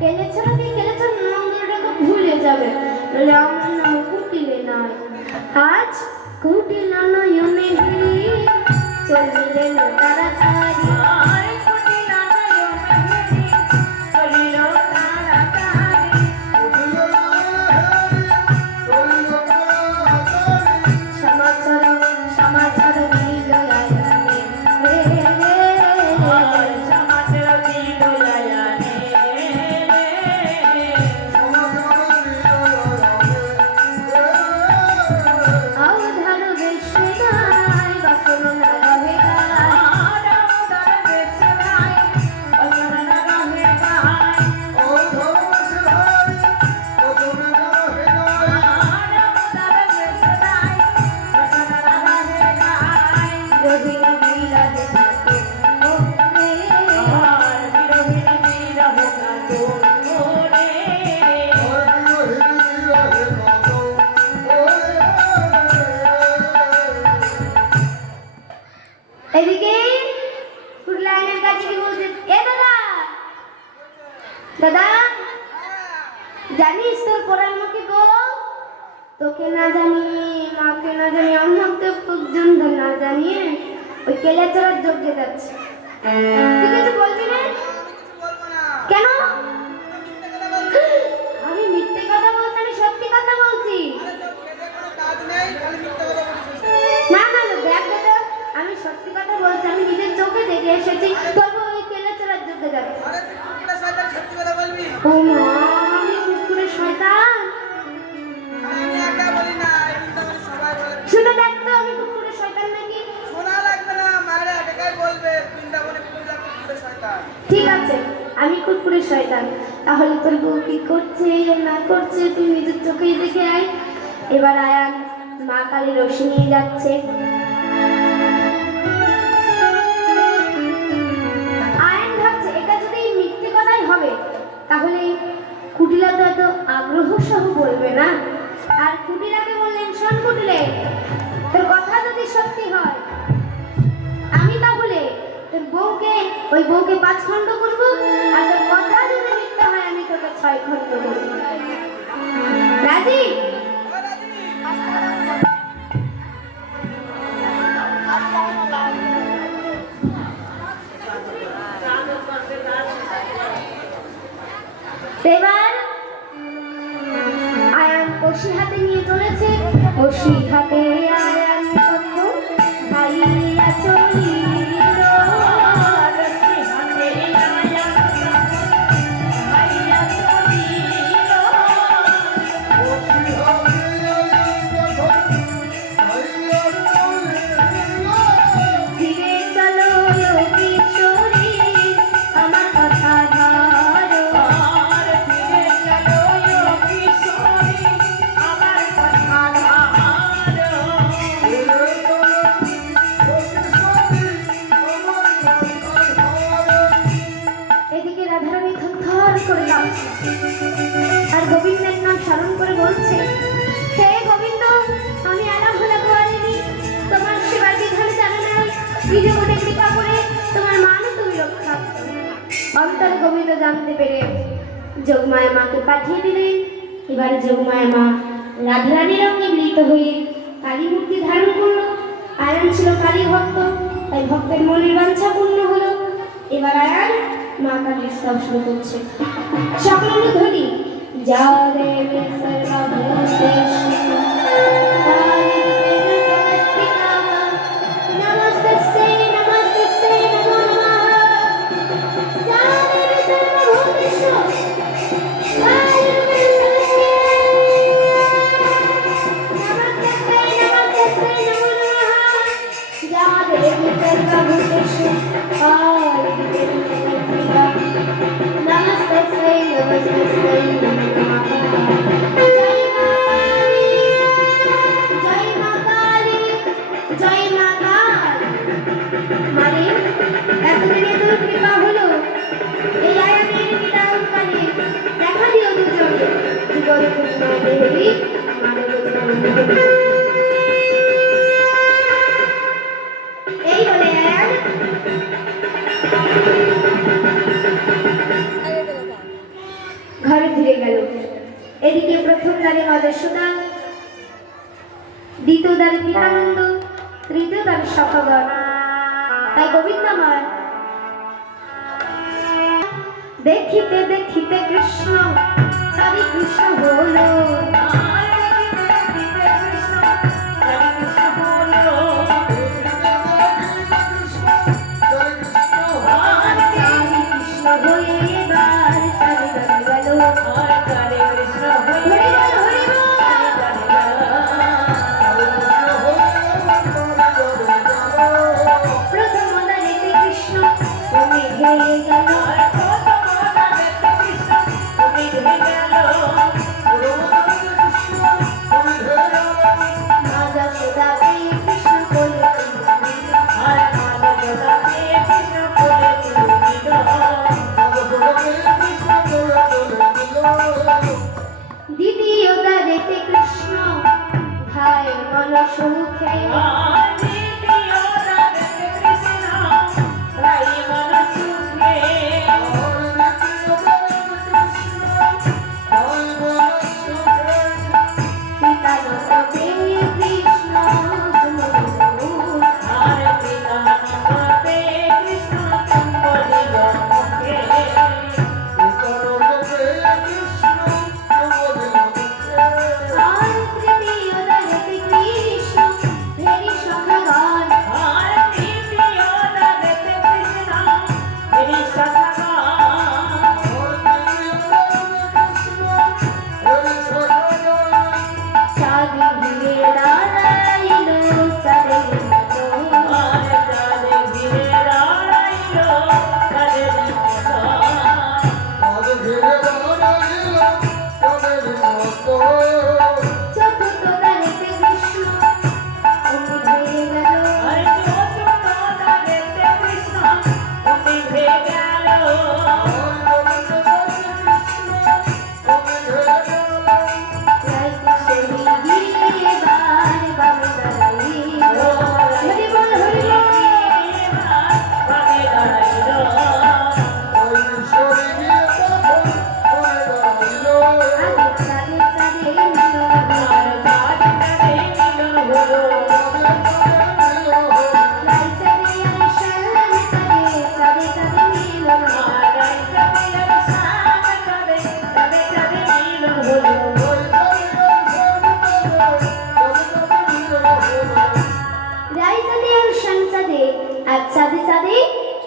কেলে ছাড়া দিয়ে কেলে ছাড়া মন্দিরটাকে ভুলে যাবে বলে আমার নাম কুটিলে নয় আজ কুটিল নয়নে ভিড়ি চলিলে তাড়াতাড়ি এদিকে ফুটলাইনের কাছে কি বলছে এ দাদা দাদা জানিস তোর পড়ার মাকে গো তোকে না জানিয়ে মাকে না জানিয়ে আমাকে পর্যন্ত না জানিয়ে ওই কেলে চড়ার যোগ্যে যাচ্ছে তুই কিছু বলবি না কেন আমি মিথ্যে কথা বলছি আমি সত্যি কথা বলছি না না দেখ দাদা আমি সত্যি কথা বলছি আমি নিজের চোখে দেখে এসেছি তবু ওই কেলে চড়ার যোগ্যে যাচ্ছে ও মা আমি কুকুরে শয়তান শুনে দেখ তো আমি কুকুরে শয়তান নাকি ঠিক আছে আমি কুকুরে শয়তান তাহলে তোর বউ কি করছে না করছে তুই নিজের চোখেই দেখে আয় এবার আয়ান মা কালী রশি নিয়ে যাচ্ছে আয়ান ভাবছে এটা যদি মিথ্যে কথাই হবে তাহলে কুটিলা তো এত আগ্রহ সহ বলবে না আর কুটিলাকে বললেন শোন কুটিলে তোর কথা যদি সত্যি হয় আমি তাহলে তোর বউকে ওই বউকে 5 খণ্ড করবো আর তোর কথা যদি মিথ্যা হয় আমি তোকে 6 খণ্ড করবো রাজি এবার আয়ান কষি হাতে নিয়ে চলেছে কষি হাতে আয়ান ভাইয়া চলি আর গোবিন্দের নাম স্মরণ করে বলছে হে গোবিন্দ আমি আলাপ হলে করিনি তোমার সেবার বিধান জানা নাই নিজে মনে কৃপা করে তোমার মানও তুমি রক্ষা অন্তর গোবিন্দ জানতে পেরে যোগমায়া মাকে পাঠিয়ে দিলেন এবার যোগমায়া মা রাধারানীর রঙে মিলিত হয়ে কালী মূর্তি ধারণ করলো আয়ান ছিল কালী ভক্ত তাই ভক্তের মনের বাঞ্ছা পূর্ণ হলো এবার আয়ান মা কালীর স্তব শুরু করছে সকলের ধ্বনি যা দেবে সর্বভূতেষু নমস্তে নমস্তে নমো নমঃ যা দেবে সর্বভূতেষু ফিরে গেল। এদিকে প্রথম দ্বারে মা যশোদা, দ্বিতীয় দ্বারে পিতানন্দ, তৃতীয় দ্বারে সখাগণ। তাই গোবিন্দমার দেখিতে দেখিতে কৃষ্ণ চারি কৃষ্ণ হলো। দ্বিতীয় দ্বারেতে কৃষ্ণ ভাই মন সুখে,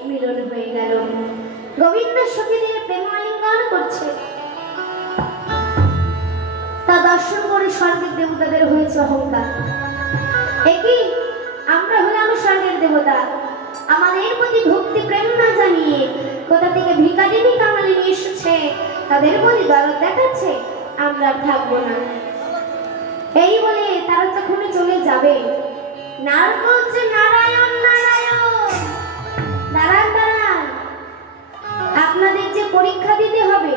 মিলন হয়ে গেল। গোবিন্দ সখীদের প্রেম আলিঙ্গন করছে, তা দর্শন করে স্বর্গের দেবতাদের হয়েছে অহংকার। একই আমরা হলাম স্বর্গের দেবতা, আমাদের প্রতি ভক্তি প্রেম না জানিয়ে কোথা থেকে ভিখারি কাঙালি নিয়ে এসেছে, তাদের প্রতি দরদ দেখাচ্ছে, আমরা থাকবো না। এই বলে তারা যখন চলে যাবে, নারদ বলছে নারায়ণ নারায়ণ, দাঁড়ান দাঁড়ান, আপনাদের যে পরীক্ষা দিতে হবে,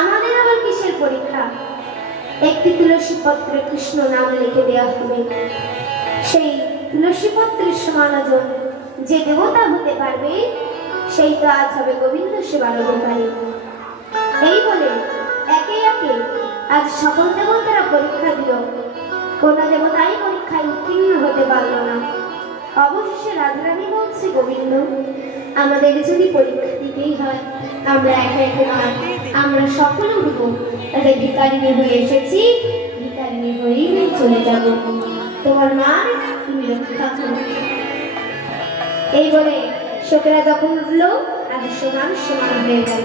আমাদের আবার কিসের পরীক্ষা? একটি তুলসী পত্রে কৃষ্ণ নাম লিখে দেওয়া হবে। সেই তুলসী পত্রের সমান ওজন যে দেবতা হতে পারবে, সেই তো আজ হবে গোবিন্দ সেবার অধিকারী। এই বলে একে একে আজ সকল দেবতারা পরীক্ষা দিল, কোন দেবতাই পরীক্ষায় উত্তীর্ণ হতে পারল না। অবশেষে রাধারানী বলছে, গোবিন্দ আমাদের যদি পরীক্ষা দিতেই হয়, আমরা একা একা নয়, আমরা সকলে উঠবো, তাদের ভিখারিনী হয়ে এসেছি, ভিখারিনী হয়েই চলে যাব, তোমার মা তুমি রক্ষা করো। এই বলে শোকেরা যখন উঠলো, আজ সমান সমান হয়ে গেল,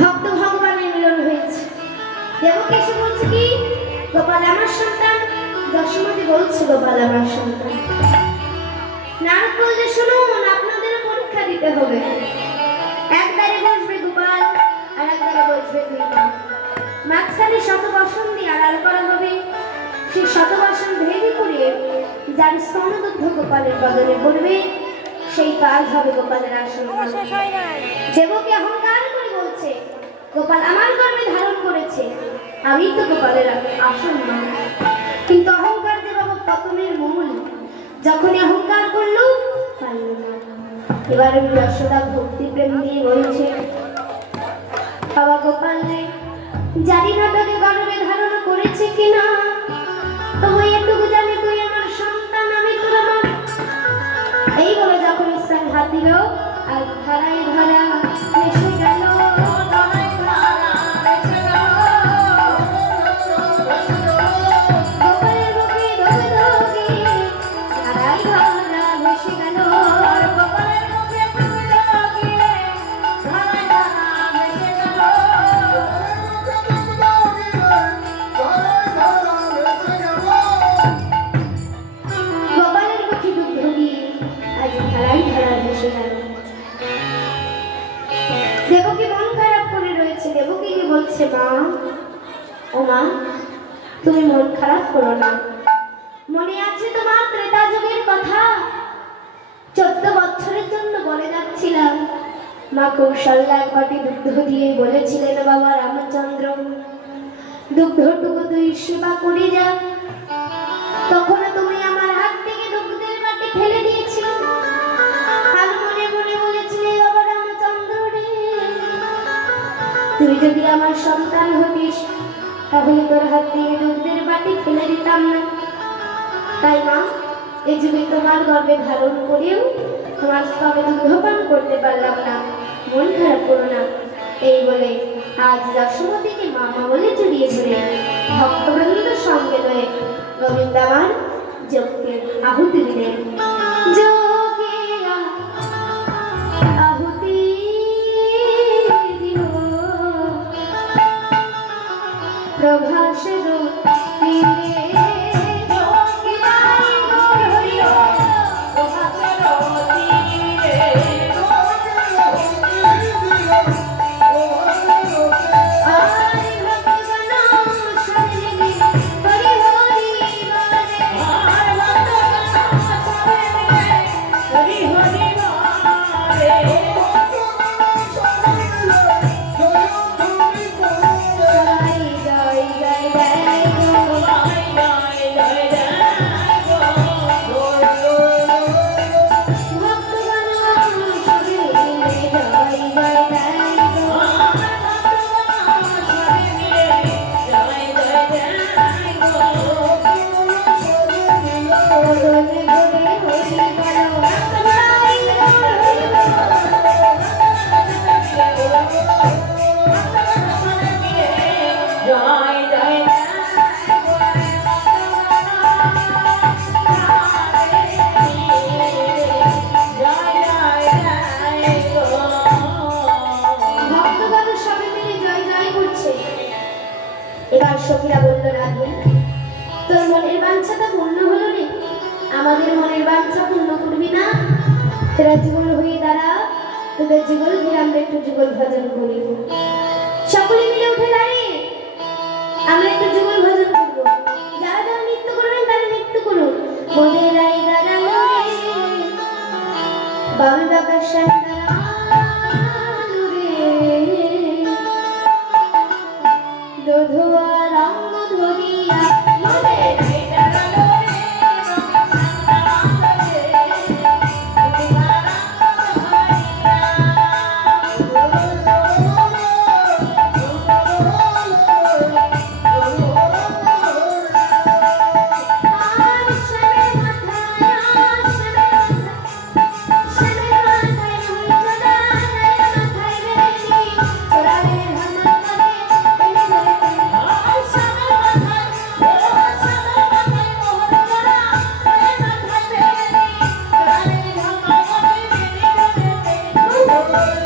ভক্ত ভগবানের মিলন হয়েছে। দেবকে এসে বলছে কি, গোপাল আমার সন্তান। যশোমতি বলছে, গোপাল আমার সন্তান। নারদ বলছে, শুনুন আপনাদেরও পরীক্ষা দিতে হবে। এক দ্বারে বসবে গোপাল, আর এক দ্বারে বসবে দুই মা। মাঝখানে শতবসন দিয়ে আড়াল করা হবে। সেই শতবসন ভেদি করে যার স্তনদুগ্ধ গোপালের বদলে পড়বে, সেই কাজ হবে গোপালের আসন। দেবকে অহংকার করে বলছে, গোপাল আমার গর্ভে ধারণ করেছে, আমি তো গোপালের আসন না। কিন্তু অহংকার যে বাবা পতনের মূল, যখনই অহংকার করলো পারল না। এবারে যশোদা ভক্তি প্রেম দিয়ে বলছে, বাবা গোপাল রে, জানি না তোকে গর্ভে ধারণ করেছে কিনা, তবু এটুকু জানি তুই আমার সন্তান, আমি তোর মা। এই বলে যখন ঈশ্বর হাত দিল আর ধারায় ধারা ভেসে গেল, গোপালের বুকে ধোকে ধোকে ধারায় ধারা ভেসে গেল, গোপালের বুকে ধোকে ধোকে ধারায় ধারা ভেসে গেল। গোপালের মুখে দুগ্ধ দিয়ে আজ ধারাই ধারা ভেসে গেল। দেবকী মন খারাপ করে রয়েছে। দেবকী কি বলছে, মা ও মা, তুমি মন খারাপ করো না। মনে আছে তোমার ত্রেতা যুগের কথা? 14 বছরের জন্য বলে যাচ্ছিলাম, মা কৌশল্যা ঘটে দুগ্ধ দিয়ে বলেছিলেন, বাবা রামচন্দ্র দুগ্ধটুকু তুই সেবা করে যা। তখন তুমি আমার হাত থেকে দুগ্ধের বাটি ফেলে দিয়েছিলে, আর মনে মনে বলেছিলে, বাবা রামচন্দ্র রে, তুই যদি আমার সন্তান হতিস তাহলে তোর হাত থেকে দুগ্ধের বাটি ফেলে দিতাম না। তাই মা, এই যুগে তোমার গর্ভে ধারণ করেও তোমার স্তবে দুগ্ধপান করতে পারলাম না, মন খারাপ করো না। এই বলে আজ যশোমতীকে মামা বলে জড়িয়ে ধরে ভক্তবৃন্দ সঙ্গে লয়ে গোবিন্দ আমার যজ্ঞে আহুতি দিলেন। যজ্ঞে আহুতি দিল প্রভাসের তীরে, এবার সখীরা বলল, রাধে তোর মনের বাঞ্ছাটা পূর্ণ হলো রে, আমাদের মনের বাঞ্ছা পূর্ণ করবি না? তোরা যুগল হয়ে দাঁড়া, তোদের যুগল দিয়ে আমরা একটু যুগল ভজন করি। সকলে মিলে উঠে দাঁড়িয়ে আমরা একটু যুগল ভজন করবো। যারা যারা নৃত্য করবেন তারা নৃত্য করুন। মনে রাই দাঁড়া বাবু বাবা দোধোয়া রঙ্গ ধরিয়া মনে রাই দাঁড়ালো রে, Oh,